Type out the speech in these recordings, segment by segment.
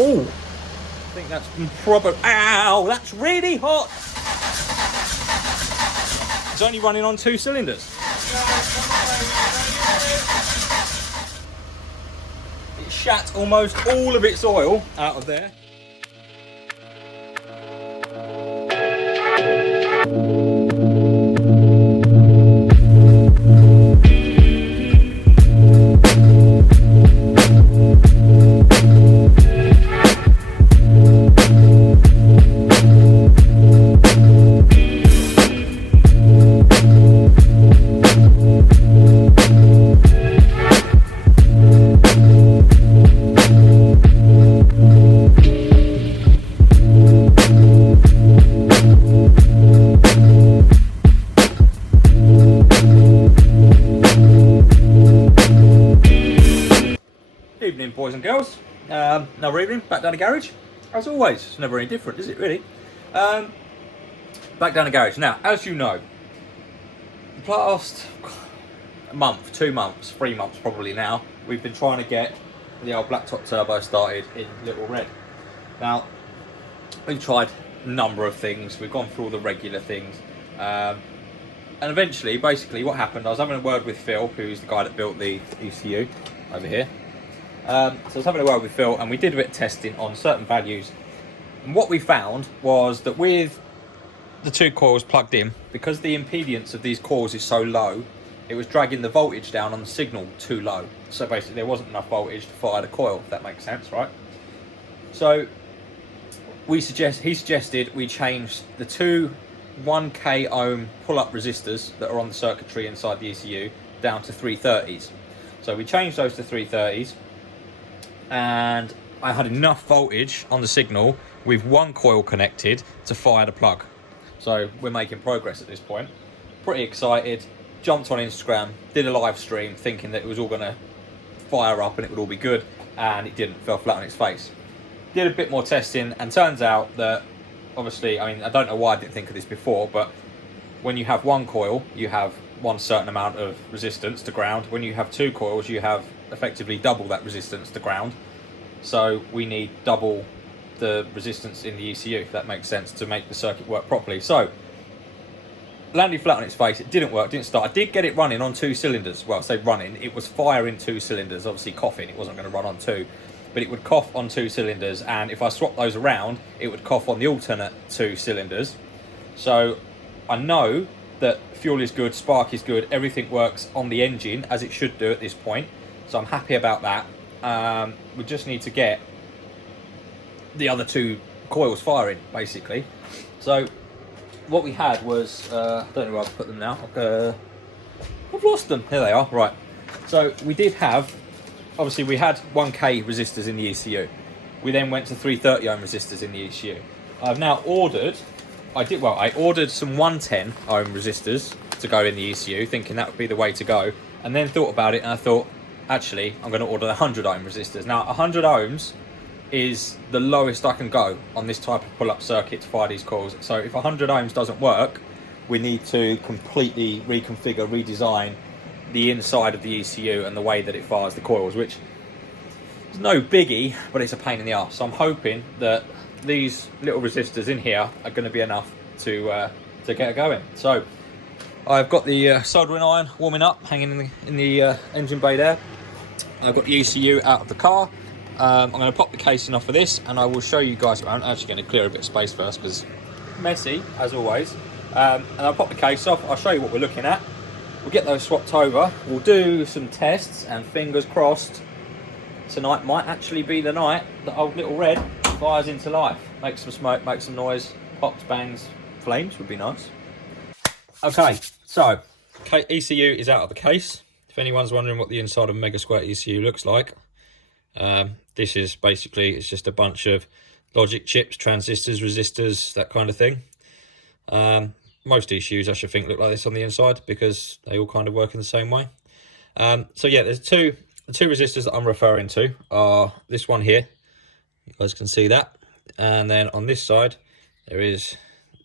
Oh, I think that's proper. Ow, that's really hot. It's only running on 2 cylinders. It shat almost all of its oil out of there. Evening, boys and girls. Another evening, back down the garage. As always, it's never any different, is it really? Back down the garage. Now, as you know, the last month, 2 months, 3 months probably now, we've been trying to get the old blacktop turbo started in Little Red. Now, we've tried a number of things. We've gone through all the regular things. And eventually, basically, what happened, I was having a word with Phil, who's the guy that built the ECU over here. So I was having a word with Phil, and we did a bit of testing on certain values. And what we found was that with the 2 coils plugged in, because the impedance of these coils is so low, it was dragging the voltage down on the signal too low. So basically there wasn't enough voltage to fire the coil, if that makes sense, right? So he suggested we change the 2 1k ohm pull-up resistors that are on the circuitry inside the ECU down to 330s. So we changed those to 330s, and I had enough voltage on the signal with 1 coil connected to fire the plug. So we're making progress at this point. Pretty excited. Jumped on Instagram, did a live stream thinking that it was all going to fire up and it would all be good, and it didn't. Fell flat on its face. Did a bit more testing, and turns out that, obviously, I mean, I don't know why I didn't think of this before, but when you have 1 coil, you have one certain amount of resistance to ground. When you have 2 coils, you have effectively double that resistance to ground. So we need double the resistance in the ECU, if that makes sense, to make the circuit work properly. So landed flat on its face. It didn't work, didn't start. I did get it running on 2 cylinders. Well, I say running, it was firing 2 cylinders, obviously coughing. It wasn't going to run on 2, but it would cough on 2 cylinders, and if I swap those around, it would cough on the alternate 2 cylinders. So I know that fuel is good, spark is good, everything works on the engine as it should do at this point. So I'm happy about that. We just need to get the other 2 coils firing, basically. So what we had was, I don't know where I've put them now. I've lost them. Here they are. Right. So we did have, obviously we had 1k resistors in the ECU. We then went to 330 ohm resistors in the ECU. I've now ordered, I ordered some 110 ohm resistors to go in the ECU, thinking that would be the way to go. And then thought about it, and I thought, actually, I'm going to order the 100 ohm resistors. Now, 100 ohms is the lowest I can go on this type of pull-up circuit to fire these coils. So if 100 ohms doesn't work, we need to completely reconfigure, redesign the inside of the ECU and the way that it fires the coils, which is no biggie, but it's a pain in the arse. So I'm hoping that these little resistors in here are going to be enough to get it going. So I've got the soldering iron warming up, hanging in the engine bay there. I've got the ECU out of the car. I'm going to pop the casing off of this, and I will show you guys. I'm actually going to clear a bit of space first because messy as always. And I'll pop the case off. I'll show you what we're looking at. We'll get those swapped over. We'll do some tests, and fingers crossed, tonight might actually be the night that old Little Red fires into life. Make some smoke, make some noise, pops, bangs, flames would be nice. Okay, so ECU is out of the case. If anyone's wondering what the inside of a Mega Square ECU looks like, this is basically, it's just a bunch of logic chips, transistors, resistors, that kind of thing. Most ECUs I should think look like this on the inside because they all kind of work in the same way. So yeah, there's the two resistors that I'm referring to are this one here, you guys can see that, and then on this side there is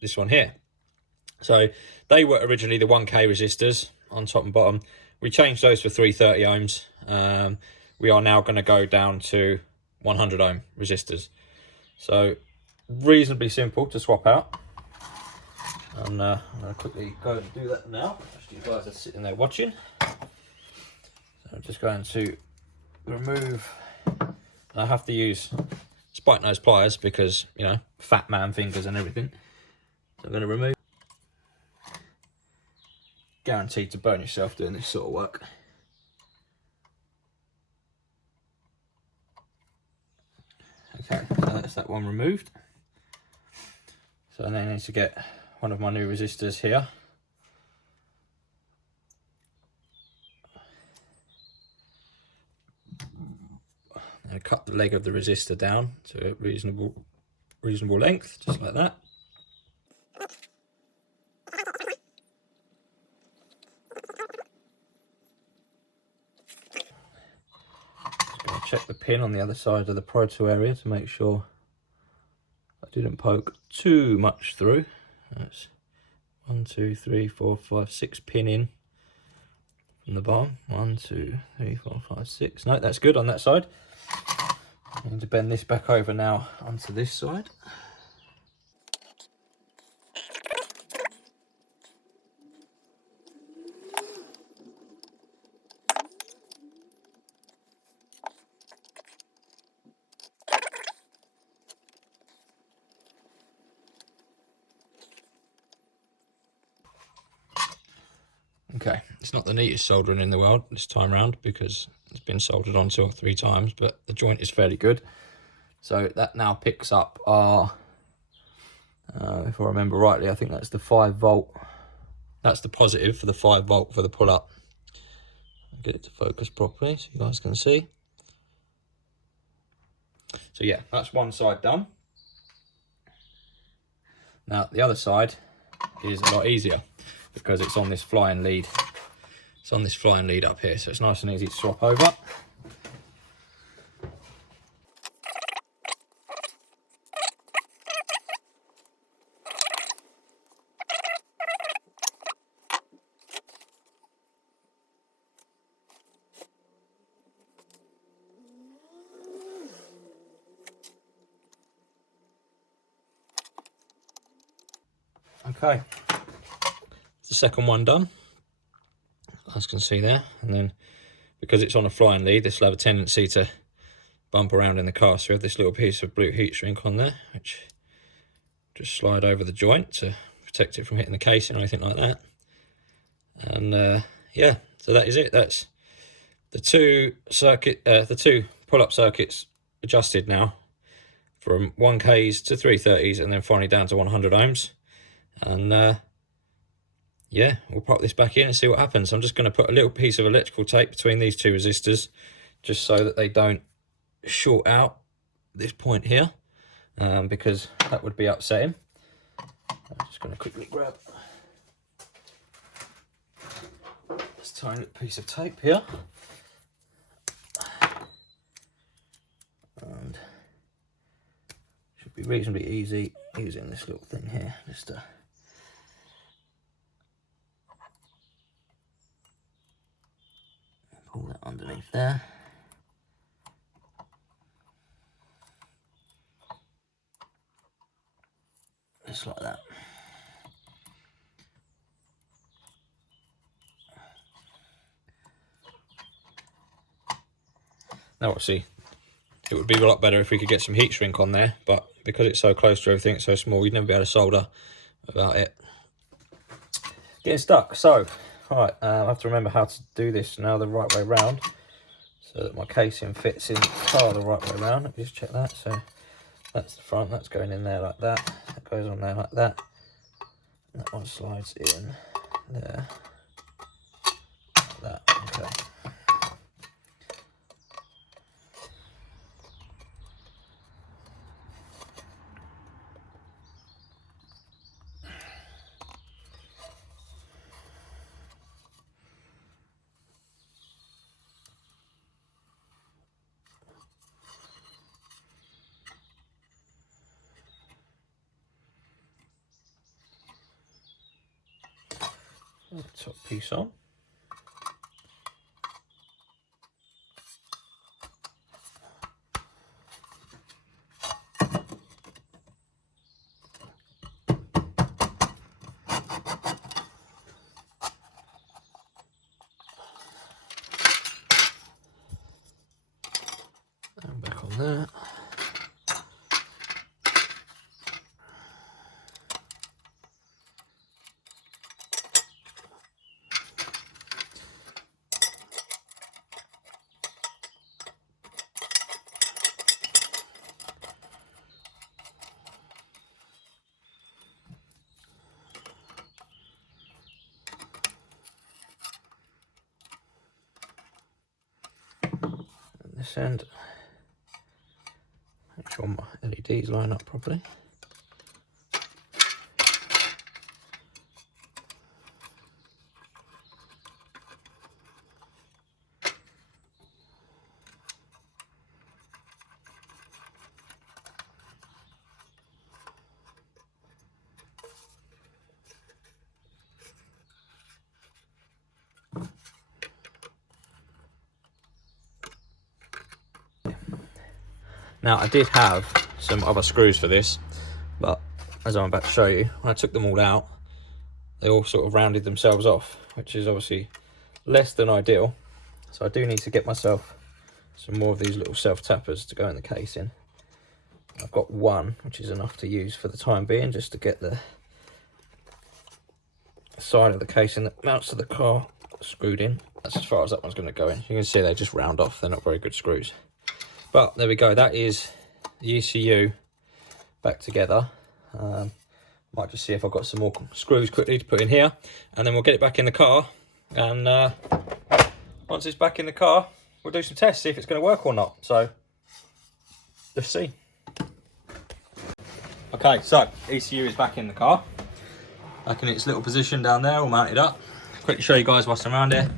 this one here. So they were originally the 1k resistors on top and bottom. We changed those for 330 ohms. We are now going to go down to 100 ohm resistors. So reasonably simple to swap out. And I'm going to quickly go and do that now. You guys are sitting there watching. So I'm just going to remove, and I have to use spike nose pliers because, you know, fat man fingers and everything. So I'm going to remove. Guaranteed to burn yourself doing this sort of work. Okay, so that's that one removed. So then I need to get one of my new resistors here. And cut the leg of the resistor down to a reasonable length, just like that. Just going to check the pin on the other side of the Pro 2 area to make sure I didn't poke too much through. That's 1, 2, 3, 4, 5, 6 pin in from the bottom. 1, 2, 3, 4, 5, 6. No, that's good on that side. I need to bend this back over now onto this side. Okay, it's not the neatest soldering in the world this time round because it's been soldered on 2 or 3 times, but the joint is fairly good. So that now picks up our, if I remember rightly, I think that's the 5 volt. That's the positive for the 5 volt for the pull up. I'll get it to focus properly so you guys can see. So yeah, that's one side done. Now the other side is a lot easier because it's on this flying lead. It's on this flying lead up here, so it's nice and easy to swap over. Okay, the second one done, as you can see there, and then because it's on a flying lead, this will have a tendency to bump around in the car. So we have this little piece of blue heat shrink on there, which just slide over the joint to protect it from hitting the casing or anything like that. And yeah, so that is it. That's the two pull-up circuits adjusted now from 1Ks to 330s, and then finally down to 100 ohms. And yeah, we'll pop this back in and see what happens. I'm just going to put a little piece of electrical tape between these 2 resistors just so that they don't short out this point here, because that would be upsetting. I'm just going to quickly grab this tiny little piece of tape here, and should be reasonably easy using this little thing here just to pull that underneath there. Just like that. Now obviously it would be a lot better if we could get some heat shrink on there, but because it's so close to everything, it's so small, you'd never be able to solder without it getting stuck. So, alright, I have to remember how to do this now the right way round, so that my casing fits in the car the right way round. Let me just check that. So that's the front, that's going in there like that, that goes on there like that, and that one slides in there like that. Okay. Top piece on. back on there. This end, make sure my LEDs line up properly. Now I did have some other screws for this, but as I'm about to show you, when I took them all out, they all sort of rounded themselves off, which is obviously less than ideal. So I do need to get myself some more of these little self-tappers to go in the casing. I've got one, which is enough to use for the time being, just to get the side of the casing that mounts to the car screwed in. That's as far as that one's going to go in. You can see they just round off, they're not very good screws. But there we go, that is the ECU back together. Might just see if I've got some more screws quickly to put in here, and then we'll get it back in the car. And once it's back in the car, we'll do some tests, see if it's going to work or not. So let's see. Okay, so ECU is back in the car, back in its little position down there, all mounted up. Quickly show you guys whilst I'm around here.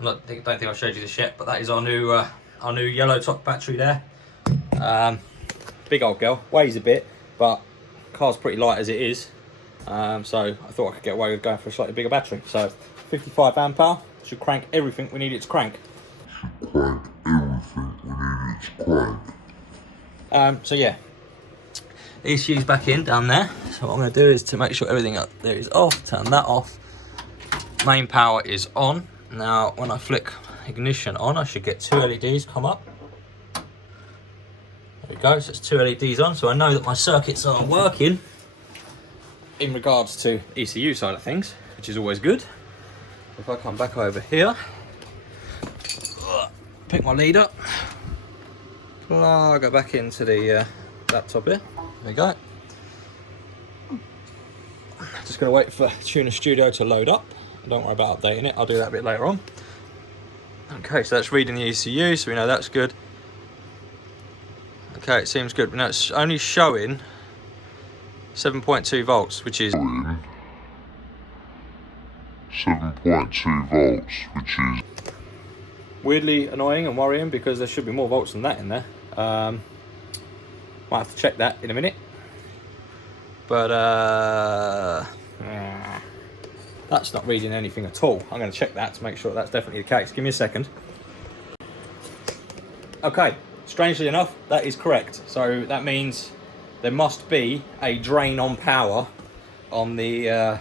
Don't think I showed you this yet, but that is our new yellow top battery there. Big old girl, weighs a bit, but car's pretty light as it is. So I thought I could get away with going for a slightly bigger battery. So 55 amp hour should crank everything we need it to crank. So yeah, the ECU's back in down there. So what I'm going to do is to make sure everything up there is off, turn that off. Main power is on. Now when I flick ignition on, I should get two LEDs come up. There we go, so it's two LEDs on, so I know that my circuits are working in regards to ECU side of things, which is always good. If I come back over here, pick my lead up, plug it back into the laptop here. There we go. Just going to wait for Tuner Studio to load up. Don't worry about updating it, I'll do that a bit later on. Okay, so that's reading the ECU, so we know that's good. Okay, it seems good. Now it's only showing 7.2 volts, which is 7.2 volts, which is weirdly annoying and worrying, because there should be more volts than that in there. Might have to check that in a minute. But that's not reading anything at all. I'm going to check that to make sure that's definitely the case. Give me a second. Okay, strangely enough, that is correct. So that means there must be a drain on power on the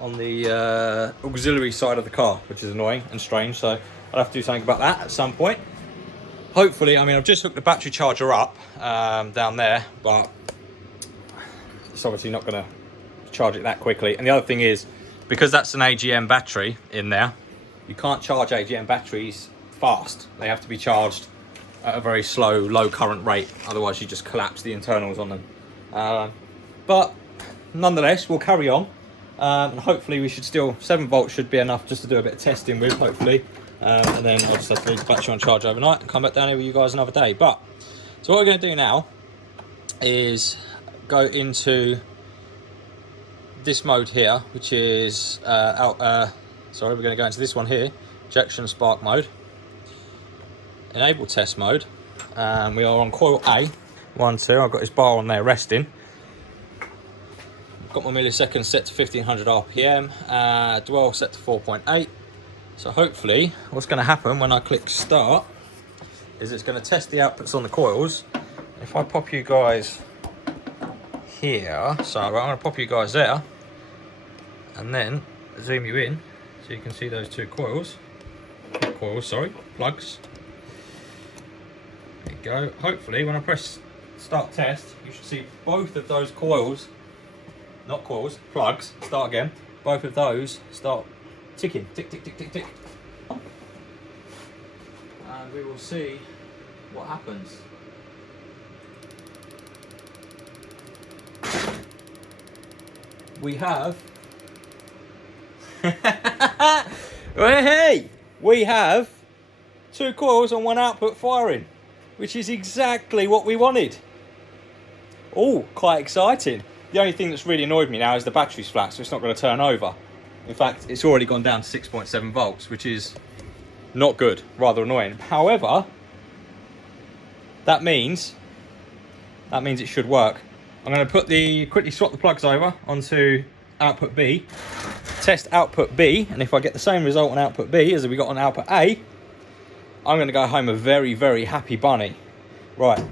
auxiliary side of the car, which is annoying and strange. So I'll have to do something about that at some point. Hopefully, I mean, I've just hooked the battery charger up down there, but it's obviously not going to charge it that quickly. And the other thing is, because that's an AGM battery in there, you can't charge AGM batteries fast. They have to be charged at a very slow, low current rate, otherwise you just collapse the internals on them. But nonetheless, we'll carry on, and hopefully we should still, 7 volts should be enough just to do a bit of testing with, hopefully. And then I'll just have to leave the battery on charge overnight and come back down here with you guys another day. But so what we're going to do now is go into this mode here, which is we're going to go into this one here, injection spark mode, enable test mode, and we are on coil A. 1, 2, I've got this bar on there resting. Got my milliseconds set to 1500 RPM, dwell set to 4.8. So hopefully what's going to happen when I click start is it's going to test the outputs on the coils. If I pop you guys here, so I'm going to pop you guys there and then zoom you in so you can see those two plugs. go. Hopefully when I press start test, you should see both of those coils, not coils, plugs, start again, both of those start ticking, tick, tick, tick, tick, tick. And we will see what happens. We have hey, we have 2 coils on 1 output firing, which is exactly what we wanted. Oh, quite exciting. The only thing that's really annoyed me now is the battery's flat, so it's not going to turn over. In fact, it's already gone down to 6.7 volts, which is not good, rather annoying. However, that means it should work. I'm going to quickly swap the plugs over onto output B, test output B, and if I get the same result on output B as we got on output A, I'm going to go home a very, very happy bunny. Right,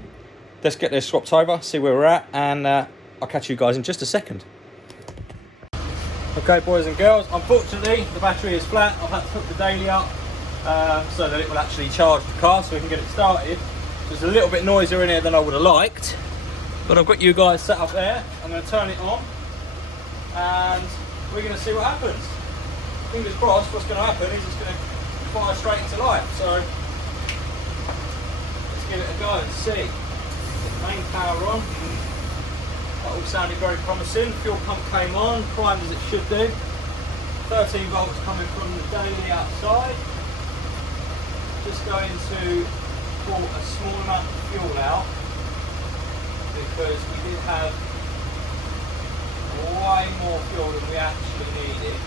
let's get this swapped over, see where we're at, and I'll catch you guys in just a second. Okay, boys and girls, unfortunately the battery is flat. I've had to hook the daily up so that it will actually charge the car so we can get it started. There's a little bit noisier in here than I would have liked, but I've got you guys set up there. I'm going to turn it on and we're going to see what happens. Fingers crossed, what's going to happen is it's going to fire straight into life. So let's give it a go and see. Main power on. That all sounded very promising. Fuel pump came on, primed as it should do. 13 volts coming from the daily outside. Just going to pull a small amount of fuel out because we did have way more fuel than we actually needed.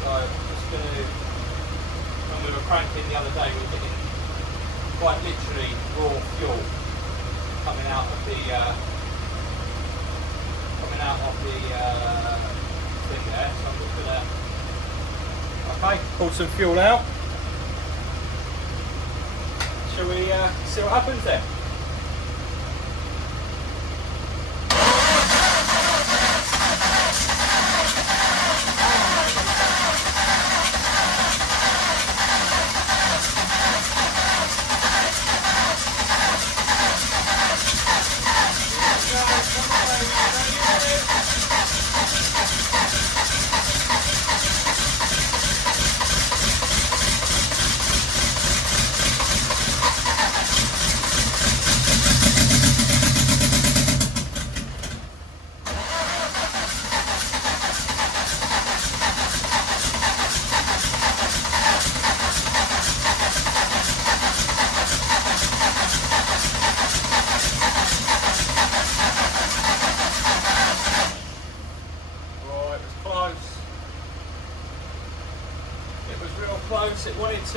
So I'm just going to, when we were cranking the other day, we were getting quite literally raw fuel coming out of the thing there. So I'm just going to, okay, pull some fuel out. Shall we see what happens there?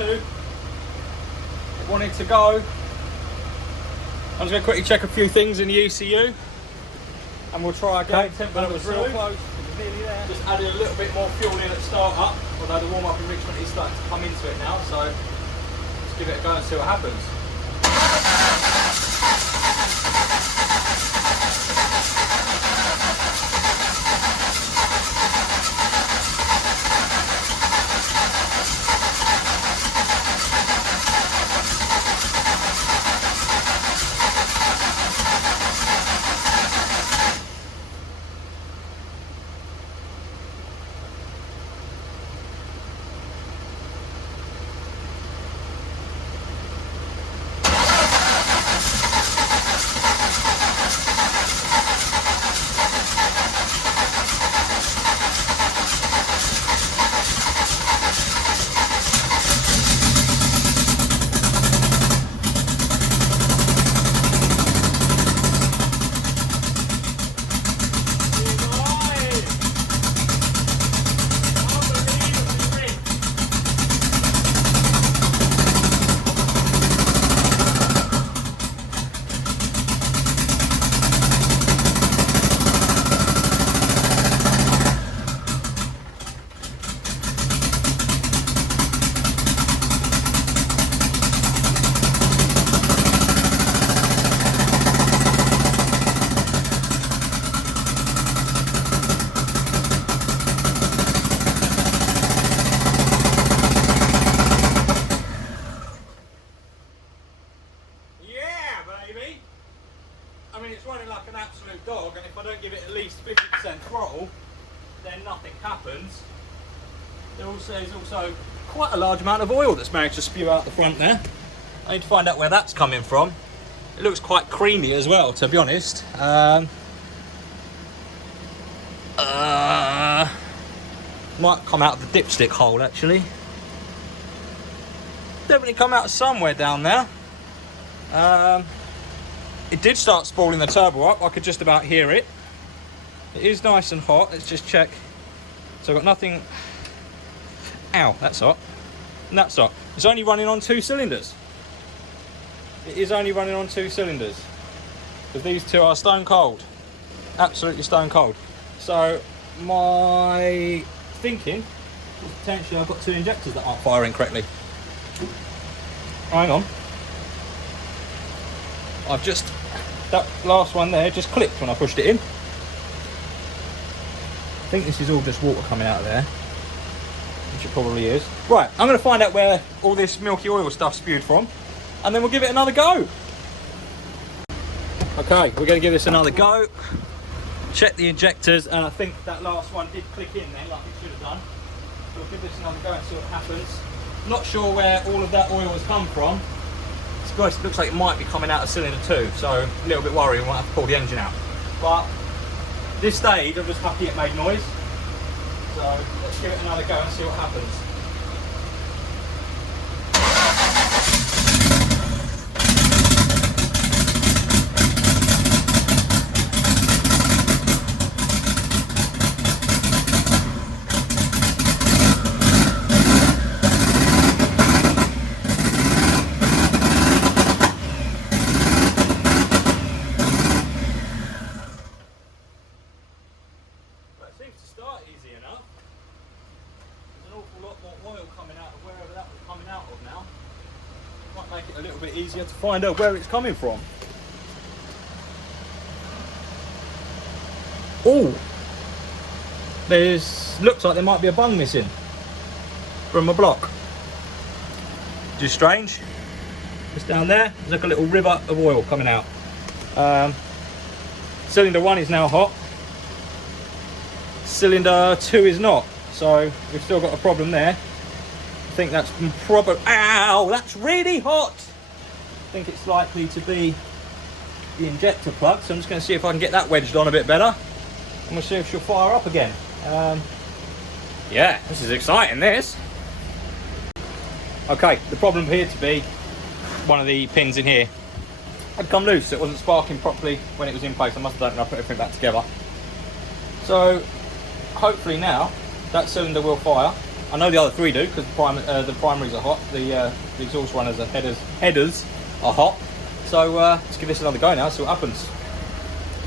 It wanted to go. I'm just going to quickly check a few things in the ECU and we'll try again. But it was real close. It was nearly there. Just added a little bit more fuel in at start up, although the warm up enrichment is starting to come into it now, so let's give it a go and see what happens. I mean, it's running like an absolute dog, and if I don't give it at least 50% throttle, then nothing happens. There's also quite a large amount of oil that's managed to spew out the front there. I need to find out where that's coming from. It looks quite creamy as well, to be honest. Might come out of the dipstick hole, actually. Definitely come out somewhere down there. It did start spooling the turbo up. I could just about hear it. It is nice and hot. Let's just check. So I've got nothing. Ow, that's hot. And that's hot. It's only running on 2 cylinders. It is only running on 2 cylinders. Because these two are stone cold. Absolutely stone cold. So my thinking is potentially I've got 2 injectors that aren't firing correctly. Hang on. That last one there just clicked when I pushed it in. I think this is all just water coming out of there, which it probably is. Right, I'm going to find out where all this milky oil stuff spewed from, and then we'll give it another go. Okay, we're going to give this another go. Check the injectors, and I think that last one did click in then, like it should have done. So we'll give this another go and see what happens. Not sure where all of that oil has come from. It looks like it might be coming out of cylinder 2, so a little bit worried, we might have to pull the engine out. But this stage, I'm just happy it made noise. So let's give it another go and see what happens. Make it a little bit easier to find out where it's coming from. Oh, looks like there might be a bung missing from my block. Just strange. Just down there, there's like a little river of oil coming out. Cylinder 1 is now hot. Cylinder 2 is not. So we've still got a problem there. I think that's probably, ow, that's really hot. I think it's likely to be the injector plug, so I'm just going to see if I can get that wedged on a bit better, and we'll see if she'll fire up again. Yeah, this is exciting, this. Okay, the problem appeared to be one of the pins in here had come loose, so it wasn't sparking properly when it was in place. I must have done it, I put everything back together. So hopefully now that cylinder will fire. I know the other 3 do, because the primaries are hot, the exhaust runners, the headers are hot. So let's give this another go now, see what happens.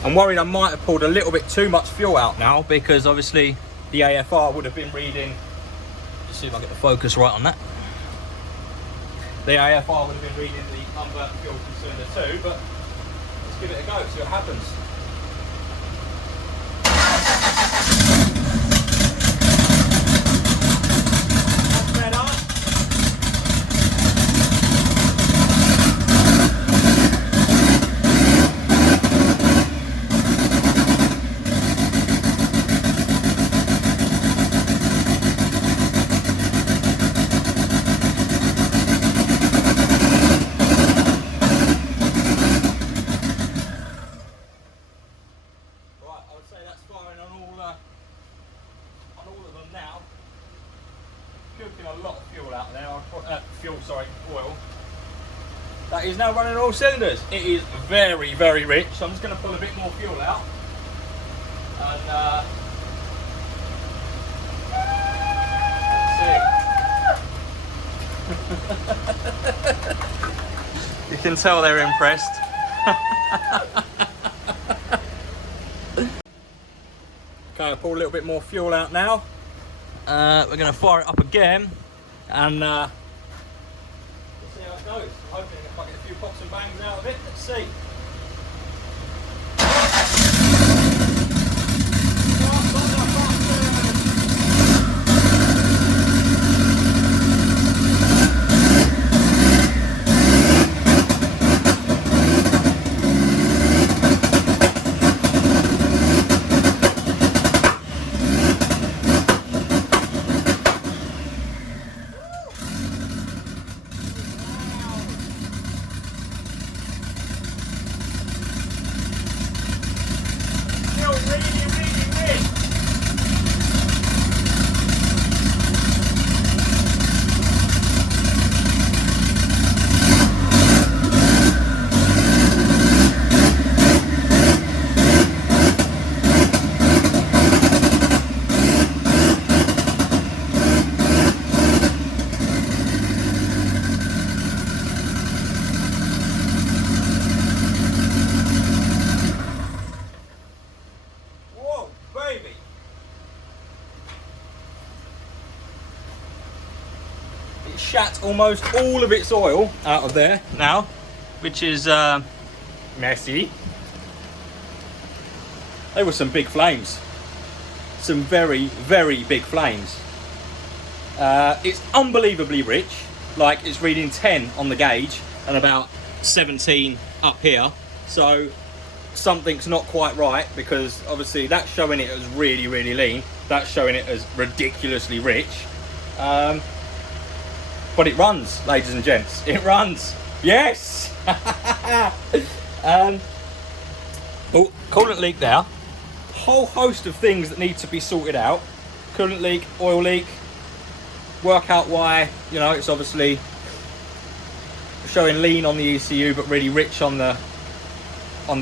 I'm worried I might have pulled a little bit too much fuel out now, because obviously the AFR would have been reading, let's see if I get the focus right on that. The AFR would have been reading the unburnt fuel from cylinder 2, but let's give it a go, see what happens. A lot of fuel out there. Oil. That is now running all cylinders. It is very, very rich. So I'm just going to pull a bit more fuel out. And see. You can tell they're impressed. Okay, I'll pull a little bit more fuel out now. We're going to fire it up again, and we'll see how it goes. I'm hoping if I get a few pops and bangs out of it. Let's see. shat almost all of its oil out of there now, which is messy. They were some big flames. Some very, very big flames. It's unbelievably rich. Like, it's reading 10 on the gauge and about 17 up here. So something's not quite right, because obviously that's showing it as really, really lean. That's showing it as ridiculously rich. But it runs, ladies and gents. It runs. Yes! Oh, coolant leak there. Whole host of things that need to be sorted out. Coolant leak, oil leak. Work out why, you know, it's obviously showing lean on the ECU but really rich on the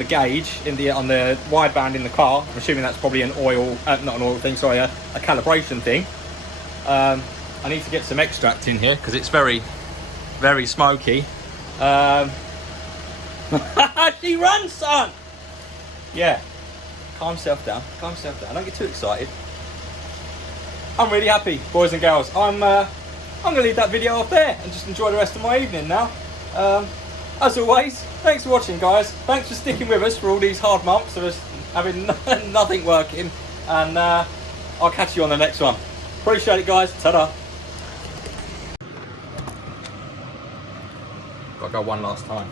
gauge on the wideband in the car. I'm assuming that's probably an oil, not an oil thing, sorry, a calibration thing. I need to get some extract in here because it's very, very smoky. She runs, son! Yeah, calm yourself down, calm yourself down. Don't get too excited. I'm really happy, boys and girls. I'm gonna leave that video off there and just enjoy the rest of my evening now. As always, thanks for watching, guys. Thanks for sticking with us for all these hard months of us having nothing working, and I'll catch you on the next one. Appreciate it, guys. Ta-da. Gotta go one last time.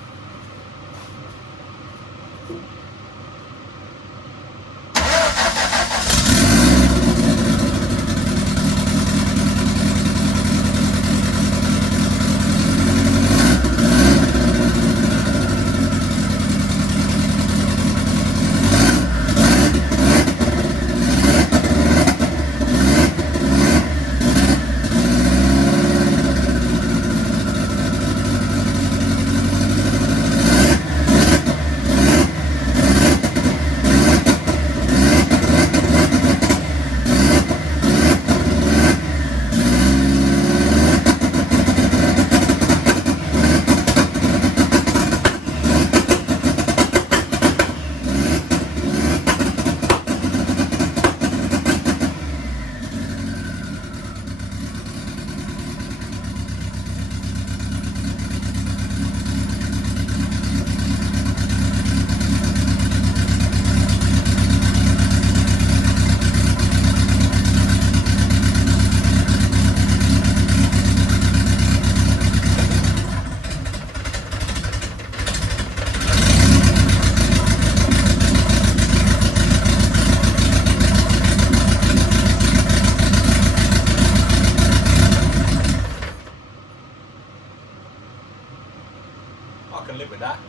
I can live with that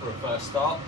for a first start.